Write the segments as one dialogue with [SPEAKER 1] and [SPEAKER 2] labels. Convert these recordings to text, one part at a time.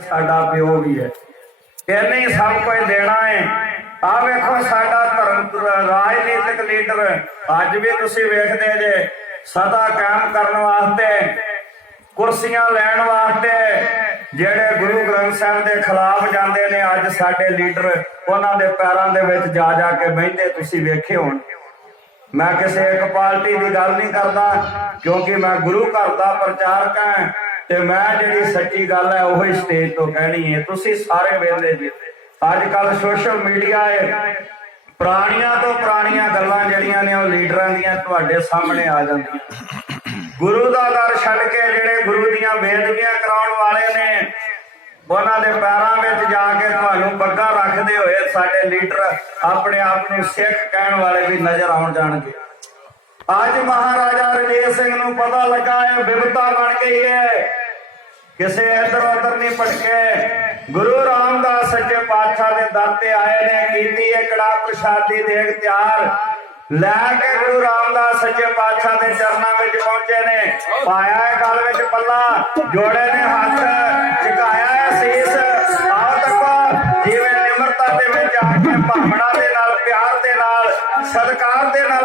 [SPEAKER 1] ਸਾਡਾ ਪਿਓ ਵੀ ਹੈ। ਇਹਨੇ ਹੀ ਸਭ ਕੁਝ ਦੇਣਾ ਹੈ। ਆ ਵੇਖੋ ਸਾਡਾ ਧਰਮ, ਰਾਜਨੀਤਿਕ ਲੀਡਰ, ਅੱਜ ਵੀ ਤੁਸੀਂ ਵੇਖਦੇ ਜੇ, ਸਦਾ ਕਾਇਮ ਕਰਨ ਵਾਸਤੇ, ਕੁਰਸੀਆਂ ਲੈਣ ਵਾਸਤੇ, ਜਿਹੜੇ ਗੁਰੂ ਗ੍ਰੰਥ ਸਾਹਿਬ ਦੇ ਖਿਲਾਫ ਜਾਂਦੇ ਨੇ, ਅੱਜ ਸਾਡੇ ਲੀਡਰ ਉਹਨਾਂ ਦੇ ਪੈਰਾਂ ਦੇ ਵਿੱਚ ਜਾ ਜਾ ਕੇ ਬਹਿੰਦੇ, ਤੁਸੀਂ ਵੇਖੇ ਹੋਣ। ਮੈਂ ਕਿਸੇ ਇੱਕ ਪਾਰਟੀ ਦੀ ਗੱਲ ਨਹੀਂ ਕਰਦਾ, ਕਿਉਂਕਿ ਮੈਂ ਗੁਰੂ ਘਰ ਦਾ ਪ੍ਰਚਾਰਕ ਹਾਂ। ਤੇ ਮੈਂ ਜਿਹੜੀ ਸੱਚੀ ਗੱਲ ਹੈ ਉਹੀ ਸਟੇਜ ਤੋਂ ਕਹਿਣੀ ਹੈ। ਤੁਸੀਂ ਸਾਰੇ ਵੇਖਦੇ ਜੀ। ਅੱਜ ਕੱਲ ਸੋਸ਼ਲ ਮੀਡੀਆ ਹੈ। ਪੁਰਾਣੀਆਂ ਤੋਂ ਪੁਰਾਣੀਆਂ ਗੱਲਾਂ ਜਿਹੜੀਆਂ ਨੇ ਉਹ ਲੀਡਰਾਂ ਦੀਆਂ ਤੁਹਾਡੇ ਸਾਹਮਣੇ ਆ ਜਾਂਦੀਆਂ। ਗੁਰੂ ਦਾ ਦਰ ਛੱਡ ਕੇ ਜਿਹੜੇ ਗੁਰੂ ਦੀਆਂ ਬੇਦਬੀਆਂ ਕਰਾਉਣ ਵਾਲੇ ਨੇ, ਉਹਨਾਂ ਦੇ ਪੈਰਾਂ ਵਿੱਚ ਜਾ ਕੇ ਤੁਹਾਨੂੰ ਬੱਗਾ ਰੱਖਦੇ ਹੋਏ ਸਾਡੇ ਲੀਡਰ ਆਪਣੇ ਆਪ ਨੂੰ ਸਿੱਖ ਕਹਿਣ ਵਾਲੇ ਵੀ ਨਜ਼ਰ ਆਉਣ ਜਾਣਗੇ। ਅੱਜ ਮਹਾਰਾਜਾ ਰਣਜੀਤ ਸਿੰਘ ਨੂੰ ਪਤਾ ਲੱਗਾ ਹੈ ਵਿਵਤਾ ਬਣ ਗਈ ਹੈ। ਕਿਸੇ ਇੱਧਰ ਉੱਧਰ ਨਹੀਂ ਭਟਕੇ। ਗੁਰੂ ਰਾਮਦਾਸ ਸੱਚੇ ਪਾਤਸ਼ਾਹ ਦੇ ਦਰ ਤੇ ਆਏ ਨੇ, ਕੀਤੀ ਹੈ ਕੜਾ ਪ੍ਰਸ਼ਾਦੀ ਦੇਗ ਤਿਆਰ। ਲੈ ਕੇ ਗੁਰੂ ਰਾਮਦਾਸ ਸੱਚੇ ਪਾਤਸ਼ਾਹ ਦੇ ਚਰਨਾਂ ਵਿੱਚ ਪਹੁੰਚੇ ਨੇ। ਪਾਇਆ ਹੈ ਗਲ ਵਿੱਚ ਪੱਲਾ, ਜੋੜੇ ਨੇ ਹੱਥ, ਝੁਕਾਇਆ ਹੈ ਸੀਸ। ਆਓ ਤੱਕੋ, ਜਿਵੇਂ ਨਿਮਰਤਾ ਦੇ ਵਿੱਚ ਆ ਕੇ ਭਾਵਨਾ ਦੇ ਨਾਲ, ਪਿਆਰ ਦੇ ਨਾਲ, ਸਤਿਕਾਰ ਦੇ ਨਾਲ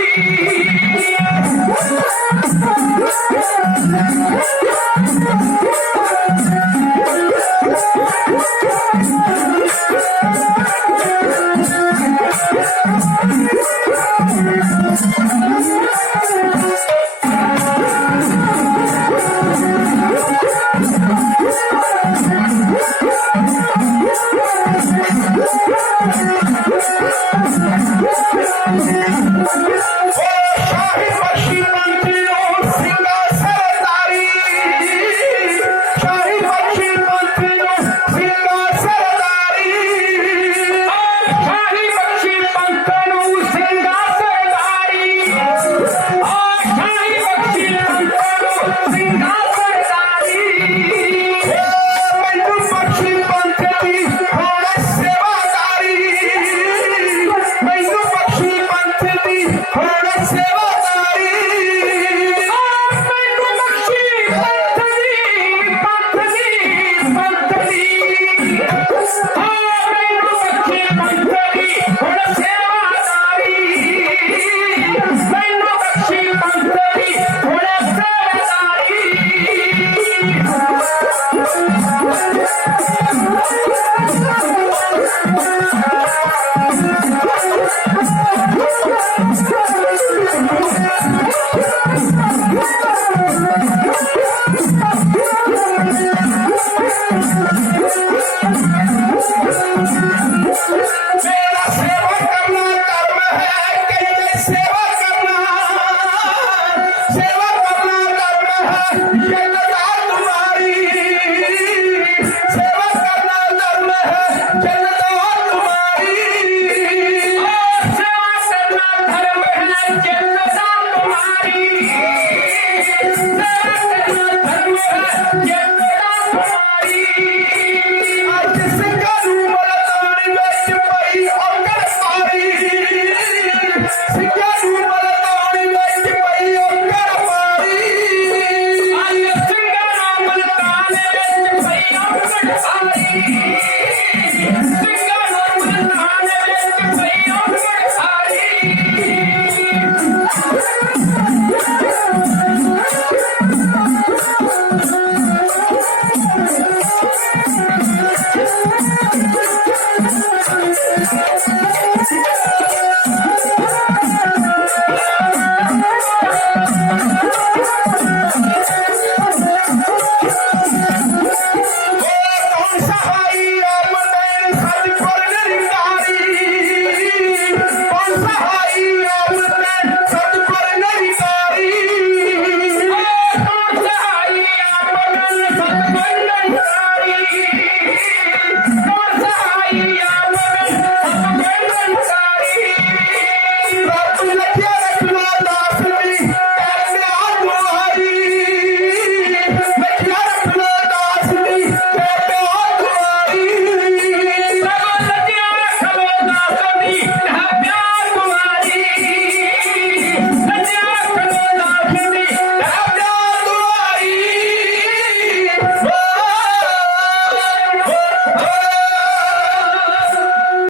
[SPEAKER 2] Thank you.